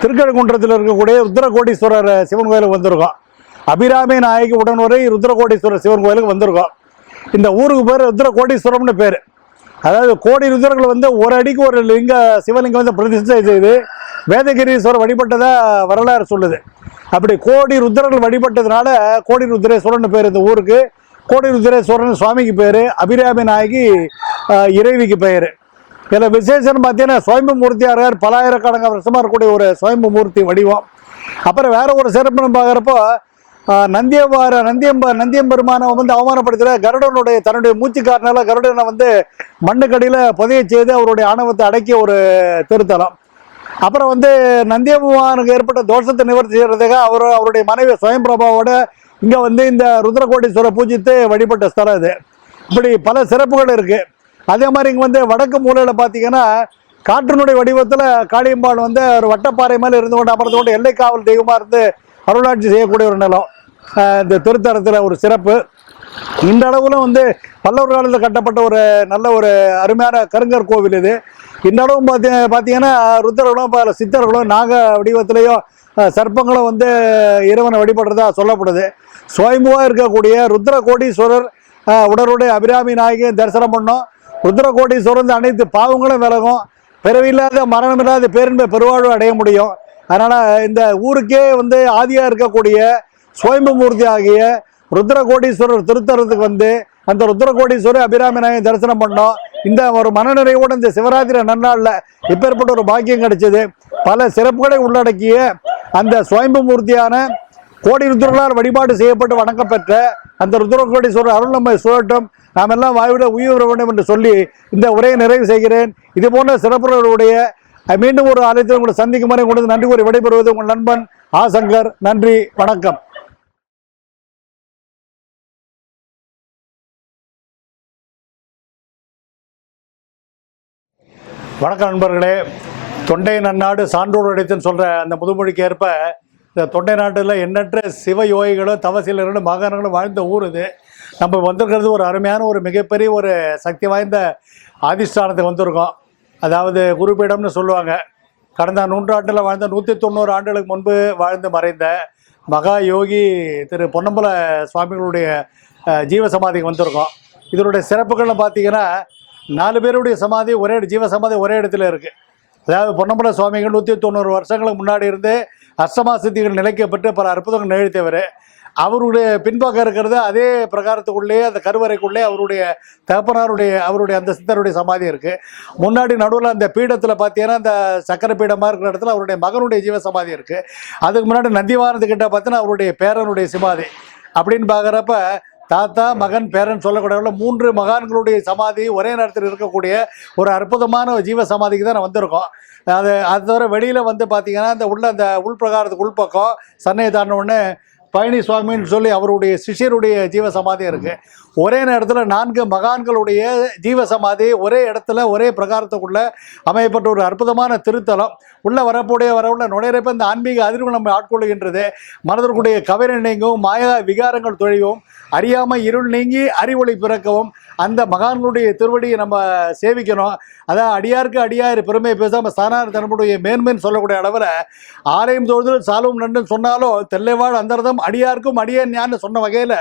திருக்கழுக்குன்றத்தில் இருக்கக்கூடிய ருத்ரகோடீஸ்வரர் சிவன் கோயிலுக்கு வந்திருக்கோம். அபிராமி நாயகி உடனுரை ருத்ரகோடீஸ்வரர் சிவன் கோயிலுக்கு வந்திருக்கோம். இந்த ஊருக்கு பேர் ருத்ரகோடீஸ்வரம்னு பேர். அதாவது கோடி ருத்ரர்கள் ஒரு அடிக்கு ஒரு சிவலிங்கம் பிரதிஷ்டை செய்து வேதகிரீஸ்வரர் வழிபட்டதா வரலாறு சொல்லுது. அப்படி கோடி ருத்ரர்கள் வழிபட்டதுனால கோடி ருத்ரேஸ்வரன் பேர் இந்த ஊருக்கு. கோடி ருத்ரேஸ்வரன் சுவாமிக்கு பேர், அபிராமி நாயகி இறைவிக்கு பெயர். இதில் விசேஷம்னு பார்த்தீங்கன்னா சுயம்பு மூர்த்தியார் பலாயிரக்கணக்கான வருஷமாக இருக்கக்கூடிய ஒரு சுயம்பு மூர்த்தி வடிவம். அப்புறம் வேற ஒரு சிறப்புன்னு பார்க்குறப்போ நந்தியம்பெருமானை அவமானப்படுத்துகிற கருடனுடைய தன்னுடைய மூச்சுக்காரனால கருடனை மண்ணுக்கடியில் புதைய செய்து அவருடைய ஆணவத்தை அடக்கிய ஒரு திருத்தலம். அப்புறம் நந்தியம்பெருமானுக்கு ஏற்பட்ட தோஷத்தை நிவர்த்தி செய்யறதுக்காக அவருடைய மனைவி சுயம்பிரபாவோட இங்கே இந்த ருத்ரகோடீஸ்வரர் பூஜித்து வழிபட்ட ஸ்தலம் இது. இப்படி பல சிறப்புகள் இருக்குது. அதே மாதிரி இங்கே வடக்கு மூலையில் பார்த்தீங்கன்னா காற்றினுடைய வடிவத்தில் காளியம்பாள் ஒரு வட்டப்பாறை மேலே இருந்து கொண்டு அமர்ந்து கொண்டு எல்லை காவல் தெய்வமாக இருந்து அருளாட்சி செய்யக்கூடிய ஒரு நிலம் இந்த திருத்தலத்தில் ஒரு சிறப்பு. இந்த அளவுல பல்லவர் காலத்தில் கட்டப்பட்ட ஒரு நல்ல ஒரு அருமையான கருங்கர் கோவில் இது. இந்த அளவும் பார்த்தீங்கன்னா ருத்ரர்களும் பல சித்தர்களும் நாக வடிவத்திலையும் சர்ப்பங்களும் இறைவனை வழிபடுறதா சொல்லப்படுது. சுயம்புவாக இருக்கக்கூடிய ருத்ரகோடீஸ்வரர் உடனுடைய அபிராமி நாயகி தரிசனம் பண்ணோம். ருத்ரகோடீஸ்வரர் அனைத்து பாவங்களும் விலகும், பிறவில்லாத மரணமில்லாத பேரின்ப பெருவாழ்வு அடைய முடியும். அதனால் இந்த ஊருக்கே ஆதியாக இருக்கக்கூடிய சுயம்பு மூர்த்தி ஆகிய ருத்ரகோடீஸ்வரர் திருத்தலத்துக்கு அந்த ருத்ரகோடீஸ்வரர் அபிராமி நாயகி தரிசனம் பண்ணோம். இந்த ஒரு மனநிறைவோடு இந்த சிவராத்திரி நன்னாளில் இப்பேற்பட்ட ஒரு பாக்கியம் கிடைச்சது. பல சிறப்புகளை உள்ளடக்கிய அந்த சுயம்பு மூர்த்தியான கோடி ருத்ரர்களால் வழிபாடு செய்யப்பட்டு வணக்கப்பெற்ற அந்த ருத்ரகோடீஸ்வரர் அருள் நம்மை சுழட்டும், நாம் எல்லாம் வாய்விட உயிர் வேண்டும் என்று சொல்லி இந்த உரையை நிறைவு செய்கிறேன். இது போன்ற சிறப்புகளுடைய மீண்டும் ஒரு ஆலயத்தில் உங்களை சந்திக்கும் வரை உங்களுக்கு நன்றி கூறி விடைபெறுவது உங்கள் நண்பன் ஆசங்கர். நன்றி, வணக்கம். வணக்கம் நண்பர்களே. தொண்டை நன்னாடு சான்றோர் அடைத்துன்னு சொல்கிற அந்த முதுமொழிக்கு ஏற்ப இந்த தொண்டை நாட்டில் எண்ணற்ற சிவ யோகிகளும் தவசீலர்களும் மகான்களும் வாழ்ந்த ஊர் இது. நம்ம வந்திருக்கிறது ஒரு அருமையான ஒரு மிகப்பெரிய ஒரு சக்தி வாய்ந்த ஆதிஷ்டானத்துக்கு வந்திருக்கோம். அதாவது குருபீடம்னு சொல்லுவாங்க. கடந்த நூற்றாண்டில் வாழ்ந்த 190 ஆண்டுகளுக்கு முன்பு வாழ்ந்து மறைந்த மகா யோகி திரு பொன்னம்பல சுவாமிகளுடைய ஜீவசமாதிக்கு வந்திருக்கோம். இதனுடைய சிறப்புகள்னு பார்த்தீங்கன்னா 4 பேருடைய சமாதி ஜீவசமாதி ஒரே இடத்துல இருக்குது. அதாவது பொன்னம்பல சுவாமிகள் 190 வருஷங்களுக்கு முன்னாடி இருந்து அஷ்டமா சித்திகள் நிலைக்கப்பட்டு பல அற்புதங்கள் நிகழ்த்தியவர். அவருடைய பின்பக்கம் இருக்கிறது அதே பிரகாரத்துக்குள்ளேயே அந்த கருவறைக்குள்ளே அவருடைய அந்த சித்தருடைய சமாதி இருக்குது. முன்னாடி நடுவில் அந்த பீடத்தில் பார்த்தீங்கன்னா அந்த சக்கர பீடமாக இருக்கிற இடத்துல அவருடைய மகனுடைய ஜீவ சமாதி இருக்குது. அதுக்கு முன்னாடி நந்திவானத்துக்கிட்ட பார்த்தீங்கன்னா அவருடைய பேரனுடைய சமாதி. அப்படின்னு பார்க்குறப்ப தாத்தா மகன் பேரன் சொல்லக்கூடிய 3 மகான்களுடைய சமாதி ஒரே நேரத்தில் இருக்கக்கூடிய ஒரு அற்புதமான ஜீவ சமாதிக்கு தான் நான் வந்திருக்கோம். அது தவிர வெளியில் பார்த்தீங்கன்னா அந்த உள்பிரகாரத்துக்கு உள்பக்கம் சன்னையை தாண்டின உடனே பழனி சுவாமின்னு சொல்லி அவருடைய சிஷியருடைய ஜீவ சமாதி இருக்குது. ஒரே நேரத்தில் 4 மகான்களுடைய ஜீவ சமாதி ஒரே இடத்துல ஒரே பிரகாரத்துக்குள்ளே அமையப்பட்ட ஒரு அற்புதமான திருத்தலம். உள்ளே வரவுள்ள நுழையிறப்ப இந்த ஆன்மீக அதிர்வு நம்ம ஆட்கொள்ளுகின்றது. மனதிற்குடைய கவலை நீங்கவும், மாயா விகாரங்கள் தொழிவும், அறியாமை இருள் நீங்கி அறிவொளி பிறக்கவும் அந்த மகான்களுடைய திருவடியை நம்ம சேவிக்கணும். அதான் அடியாருக்கு அடியார் பெருமை பேசாமல் சாணார் தன்னுடைய மேன்மைன்னு சொல்லக்கூடிய அளவில் ஆலயம் தொழுதல் சாலும் நன்றுன்னு சொன்னாலும் தெல்லைவாழ் அந்தர்தம் அடியாருக்கும் அடியேன் ஞான்னு சொன்ன வகையில்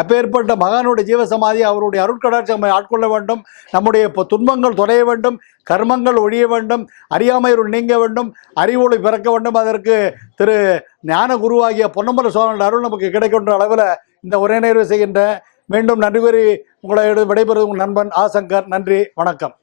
அப்பேற்பட்ட மகானுடைய ஜீவசமாதி அவருடைய அருட்கடாட்சி நம்ம ஆட்கொள்ள வேண்டும். நம்முடைய துன்பங்கள் தொலைய வேண்டும், கர்மங்கள் ஒழிய வேண்டும், அறியாமையுள் நீங்க வேண்டும், அறிவொளி பிறக்க வேண்டும். அதற்கு திரு ஞான குருவாகிய பொன்னம்பல சுவாமிகள் அருள் நமக்கு கிடைக்கின்ற அளவில் இந்த உரை நிறைவு செய்கின்ற மீண்டும் நன்றி கூறி உங்களை விடைபெறுவது உங்கள் நண்பன் ஆசங்கர். நன்றி, வணக்கம்.